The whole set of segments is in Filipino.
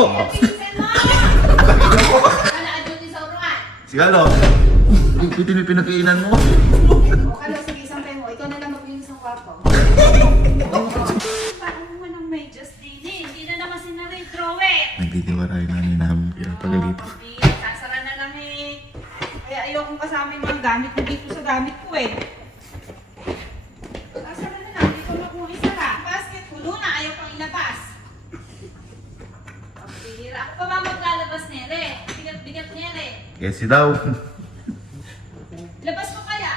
Pinsan mo! Naka-duty sa uruan. Sige, ano? Pwede may pinagkainan mo. O kala, sige, sampay mo. Ikaw na lang maglinis ng kwarto. Parang naman ang medyas din eh. Hindi na naman sinarithrow eh. Nagdidiwaray na ni namin. Pinapagalito. Sasara na lang eh. Kaya ayokong kasama yung mga gamit ko dito sa gamit ko eh. Sasara na lang. Dito na kung isara. Basket ko na. Ayaw pang ilabas. Pagpihira. Ako pa ba maglalabas nere? Bigat-bigat nere. Yes, daw. Labas ko kaya.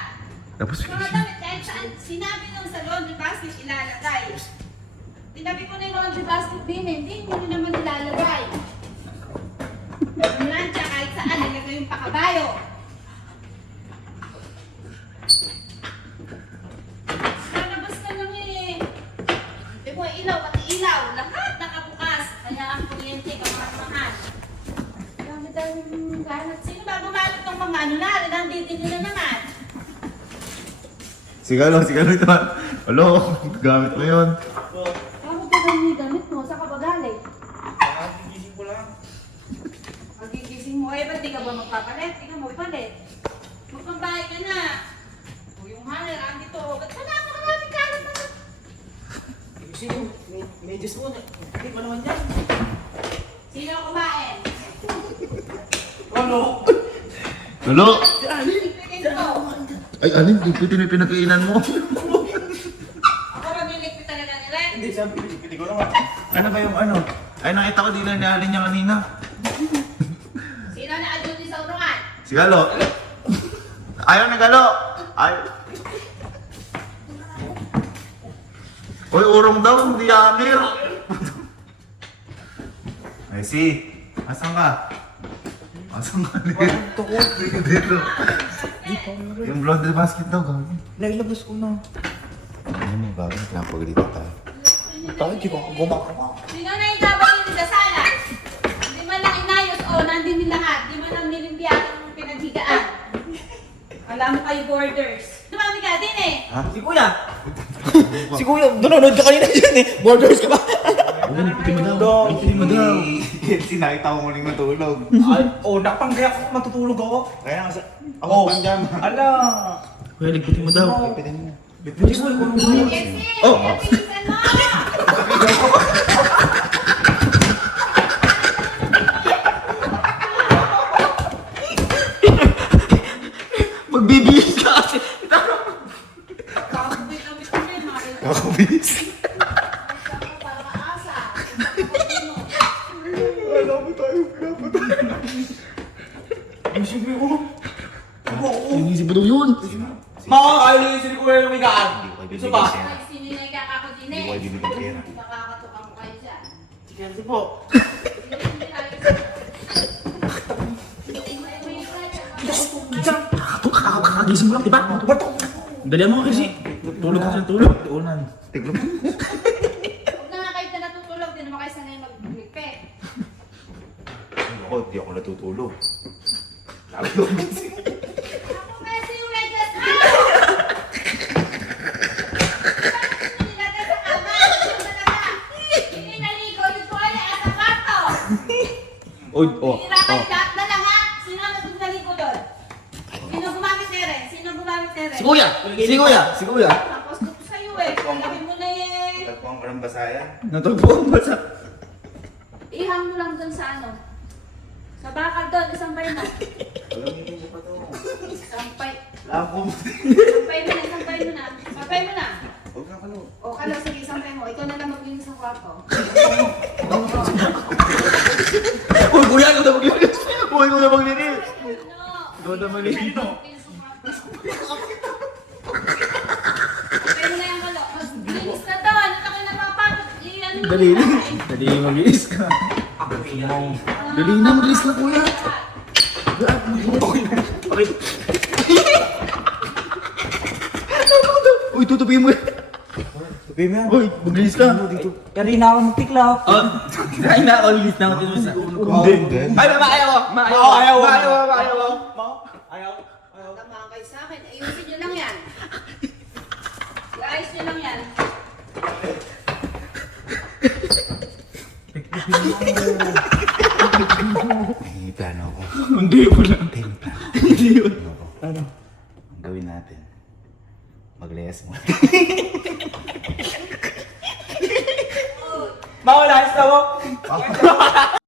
Tapos, Mga damit kahit saan. Sinabi nung sa laundry basket ilalagay. Tinabi ko na yung laundry basket din eh. Hindi nyo naman ilalagay. Yung lansya kahit saan. Nilagay yung pakabayo. Lalabas na lang eh. Di mo ilaw, pati ilaw. Lahat nakabukas. Kaya ang kuryente, kamahal-mahal. Dami-dami yung ganat. Sino ba bumalot ng mga ano na? Nandito nyo na naman. sigalo ito na. Alo, gamit mo yun. Bakit ba ganyan yung damit mo? Saan ka ba galing? Gigising ko lang. Magigising mo. Eh, ba't di ka ba magpapalit? Di ka magpalit. Magpambahay ka na. O yung hanger, andito. Ba't ka na? Maraming kalat na. Kasi may just mo. Hindi pa naman yan. Sino kumain? Ano? Alo! Ligpitin ko. Ay, alin? Di pwede may pinagkainan mo. Ako magliligpit talaga nila. Hindi, sabi pili ko naman. Ano ba yung ano? Ay, nakita ko din na nialin niya kanina. Sino na-duty sa uruan? Sigalo. Ayaw na galo. Ay. Uy, urong daw, hindi amir. Ay, si. Asan ka? Asan ka dito? Dito. Yung laundry basket daw, gawin. Nailabas ko na. Ano mo, gawin? Pinapagalitan tayo. Tayo, di ba ako gumagawa? Sino na yung dapat hindi sa sala? Hindi man lang inayos o nandun din lahat. Di man lang nilimpiyan yung pinaghigaan. Alam mo kayo borders. Dumami ka din eh. Ha? Si Kuya! Si Kuya, nanonood ka kanina dyan eh. Borders ka ba? Piti mo daw. Piti mo daw. Sinakita ko muling matulog. Ay, napanggaya ko matutulog ako. Kaya nga sa... Ako, ala! Kuya, ligpitin mo daw. Ligpitin mo. Hindi ko, Yes, yes. Oh. Pinsan mo. magbibihis ka kasi. Kakabit-abit ko na yun, mga kaibigan. Kakabis. Para maasa. Alam mo tayo, pinapatay. Isip ko. Inisip mo daw yun. Makakailan si Kuya yung migaan. Gusto ba? Ay, sininay ka kako din eh. bibigyan pera. Nakakatukang ko kayo dyan. Sige po. Hindi lagi sa... Kakagising mo lang, diba? Bato! Dali mo kasi. Tulog ka sa tulog. Ulan. Tiglo mo. Huwag na nga kayo na natutulog, di naman kayo sanay magligpit. Ako, di ako natutulog. Lagi ko busy. Ako kasi yung medyas mo! Bakit mo nilagay sa kama? Ano talaga? Hindi naligo, yung tuwala at sa kwarto! Oy, Hira kayo lahat na lang ha? Sino ang naligo doon? Sino gumamit na rin? Sino gumamit na rin? Si Kuya! Si Kuya! Si Kuya! Tapos ko sa'yo eh, kalabi mo na eh. Tagpuan ko ng basaya. Natagpuan ba sa... Ihang mo lang doon sa ano. Sa bakal doon, isampay mo. Alam niyo mo pa to. Sampay. Lako mo. Sampay mo na, sampay mo na. Sampay mo na. Huwag na kalo. O kala, sige, sampay mo. Ikaw na lang maglinis ng kwarto. Uy, Kuya! Ikaw na maglinis! Uy, ikaw na maglinis! No. Ikaw na maglinis! Sampay mo na yung kalo. Maglinis na to. Ano ka kayo napapagod? I-ano mo Dali na. Dali maglinis ka. Dali na, maglinis na, Kuya. Okay. Uy, tutupiin mo. Sabi mo yan. Uy, maglinis ka. Pero na ako magtiklop. Oh, kain na ako, linis na ako dito sa... Hindi. Ay, maayaw ko! Maayaw ko! Maayaw ko! Maayaw ko! Ayaw! Tama kayo sa akin. Ayusin nyo lang yan. Iayos nyo lang yan. May plano ako. Hindi ko na. Hindi, may plano. Hindi ko. Ano ako? Ano? Ang gawin natin, mag-layas mo. Mawala, ayos na mo.